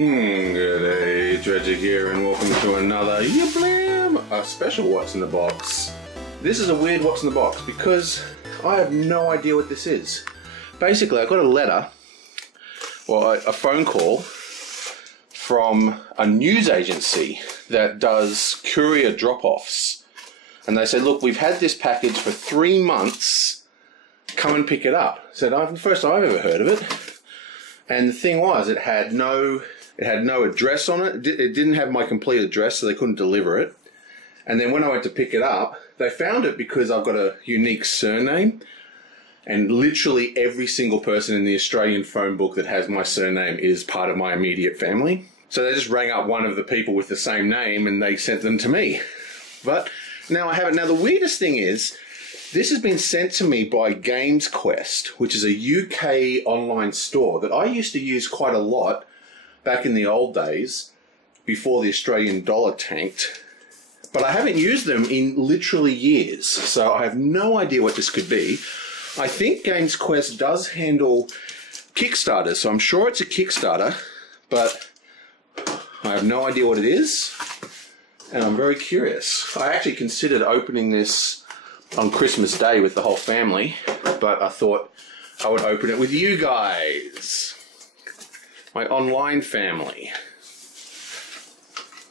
Good day, Dredger here, and welcome to another Yablam! A special What's in the Box. This is a weird What's in the Box because I have no idea what this is. Basically, I got a letter, or a phone call, from a news agency that does courier drop-offs. And they said, look, we've had this package for 3 months, come and pick it up. I said, the first time I've ever heard of it. And the thing was, it had no address on it. It didn't have my complete address, so they couldn't deliver it. And then when I went to pick it up, they found it because I've got a unique surname. And literally every single person in the Australian phone book that has my surname is part of my immediate family. So they just rang up one of the people with the same name and they sent them to me. But now I have it. Now the weirdest thing is, this has been sent to me by Games Quest, which is a UK online store that I used to use quite a lot back in the old days, before the Australian dollar tanked. But I haven't used them in literally years, so I have no idea what this could be. I think Games Quest does handle Kickstarters, so I'm sure it's a Kickstarter, but I have no idea what it is, and I'm very curious. I actually considered opening this on Christmas Day with the whole family, but I thought I would open it with you guys, my online family.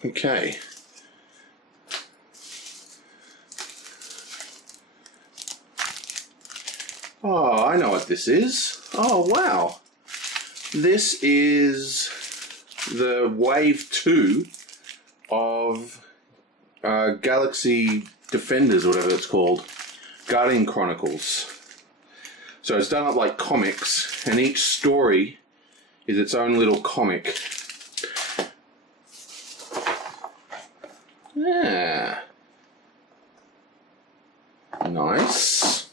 Okay. Oh, I know what this is. Oh, wow. This is the Wave 2 of Galaxy Defenders, or whatever it's called. Guardian Chronicles. So it's done up like comics, and each story is its own little comic. Yeah. Nice.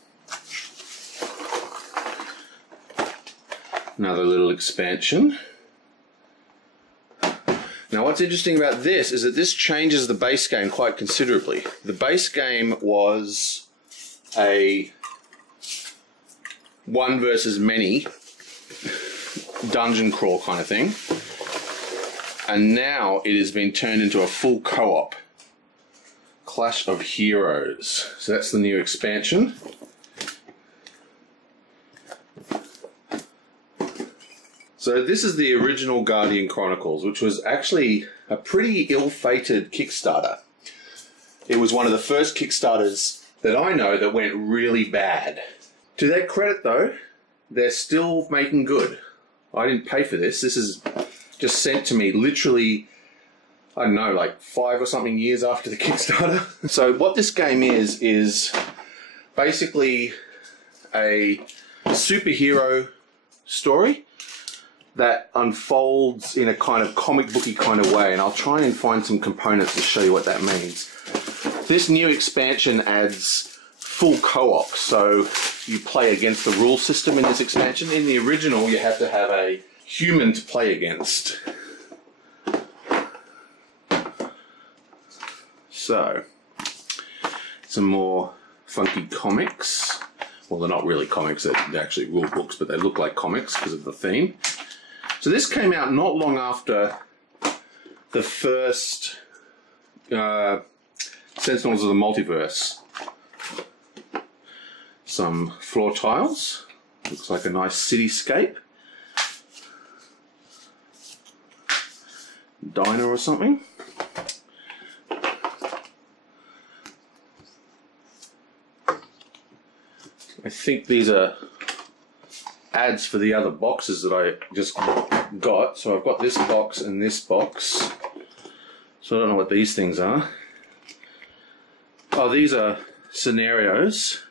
Another little expansion. Now what's interesting about this is that this changes the base game quite considerably. The base game was a one versus many dungeon crawl kind of thing, and now it has been turned into a full co-op Clash of Heroes. So that's the new expansion. So this is the original Guardian Chronicles, which was actually a pretty ill-fated Kickstarter. It was one of the first Kickstarters that I know that went really bad. To their credit though, they're still making good. I didn't pay for this. This is just sent to me literally, I don't know, like 5 or something years after the Kickstarter. So what this game is basically a superhero story that unfolds in a kind of comic booky kind of way, and I'll try and find some components to show you what that means. This new expansion adds full co-op, so you play against the rule system in this expansion. In the original, you have to have a human to play against. So, some more funky comics. Well, they're not really comics, they're actually rule books, but they look like comics because of the theme. So this came out not long after the first Sentinels of the Multiverse. Some floor tiles. Looks like a nice cityscape. Diner or something. I think these are ads for the other boxes that I just got. So I've got this box and this box. So I don't know what these things are. Oh, these are scenarios.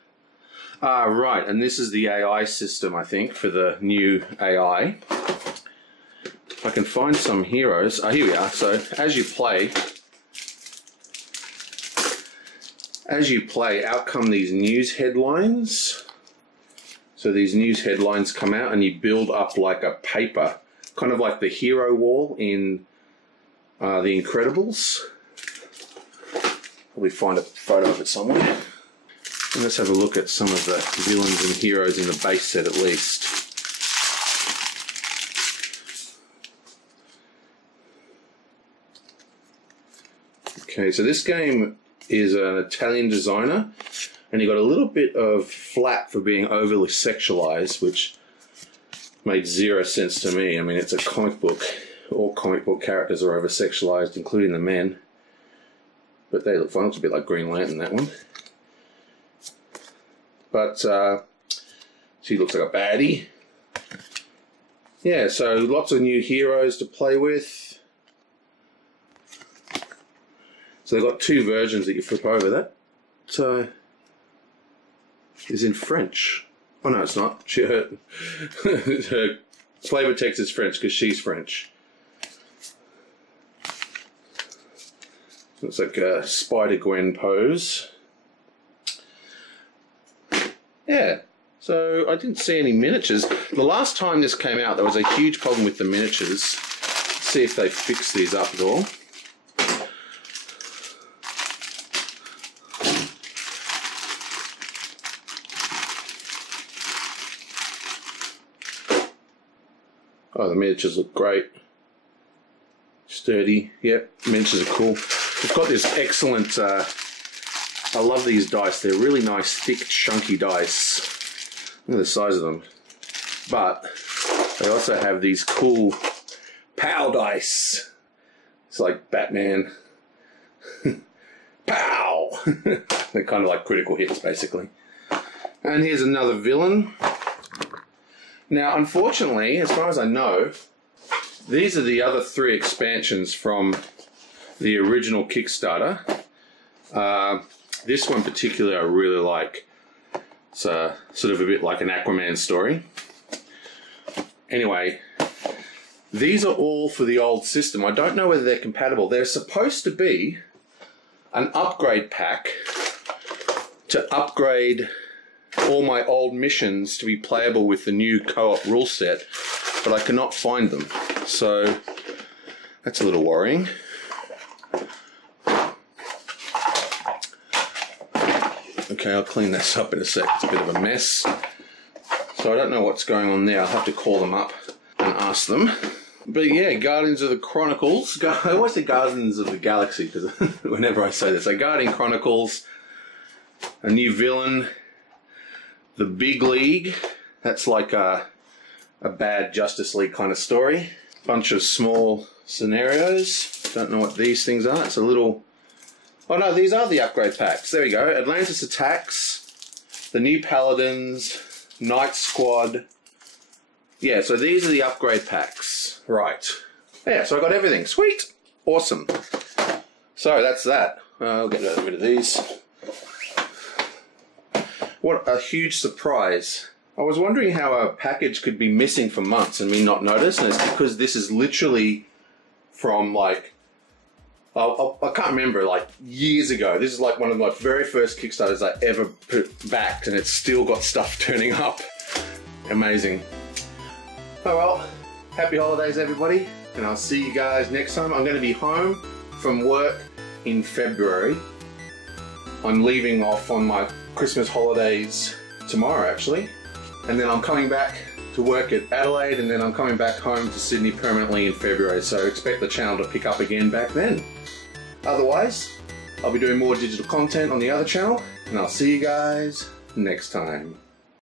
Ah, right, and this is the AI system, I think, for the new AI. If I can find some heroes. Ah, here we are. So as you play, out come these news headlines. So these news headlines come out and you build up like a paper, kind of like the hero wall in The Incredibles. Probably find a photo of it somewhere. And let's have a look at some of the villains and heroes in the base set at least. Okay, so this game is an Italian designer, and he got a little bit of flack for being overly sexualized, which made zero sense to me. I mean, it's a comic book. All comic book characters are over-sexualized, including the men. But they look fun. Looks a bit like Green Lantern, that one. But she looks like a baddie. Yeah, so lots of new heroes to play with. So they've got two versions that you flip over. That is in French. Oh no, it's not. Her flavor text is French because she's French. Looks like a Spider-Gwen pose. Yeah, so I didn't see any miniatures. The last time this came out, there was a huge problem with the miniatures. Let's see if they fixed these up at all. Oh, the miniatures look great. Sturdy. Yep, miniatures are cool. It's got this excellent, I love these dice. They're really nice, thick, chunky dice. Look at the size of them. But they also have these cool POW dice. It's like Batman. POW! They're kind of like critical hits, basically. And here's another villain. Now, unfortunately, as far as I know, these are the other 3 expansions from the original Kickstarter. This one particularly I really like. It's sort of a bit like an Aquaman story. Anyway, these are all for the old system. I don't know whether they're compatible. They're supposed to be an upgrade pack to upgrade all my old missions to be playable with the new co-op rule set, but I cannot find them. So that's a little worrying. Okay, I'll clean this up in a sec. It's a bit of a mess. So I don't know what's going on there. I'll have to call them up and ask them. But yeah, Guardians of the Chronicles. I always say Guardians of the Galaxy because whenever I say this. So Guardian Chronicles, a new villain, the Big League. That's like a bad Justice League kind of story. Bunch of small scenarios. Don't know what these things are. It's a little... Oh no, these are the upgrade packs. There we go. Atlantis Attacks, the new Paladins, Night Squad. Yeah, so these are the upgrade packs. Right. Yeah, so I got everything. Sweet. Awesome. So that's that. I'll get rid of these. What a huge surprise. I was wondering how a package could be missing for months and me not notice, and it's because this is literally from like, I can't remember, like years ago. This is like one of my very first Kickstarters I ever backed, and it's still got stuff turning up. Amazing. Oh well, happy holidays everybody, and I'll see you guys next time. I'm going to be home from work in February. I'm leaving off on my Christmas holidays tomorrow actually, and then I'm coming back to work at Adelaide, and then I'm coming back home to Sydney permanently in February, so expect the channel to pick up again back then. Otherwise, I'll be doing more digital content on the other channel, and I'll see you guys next time.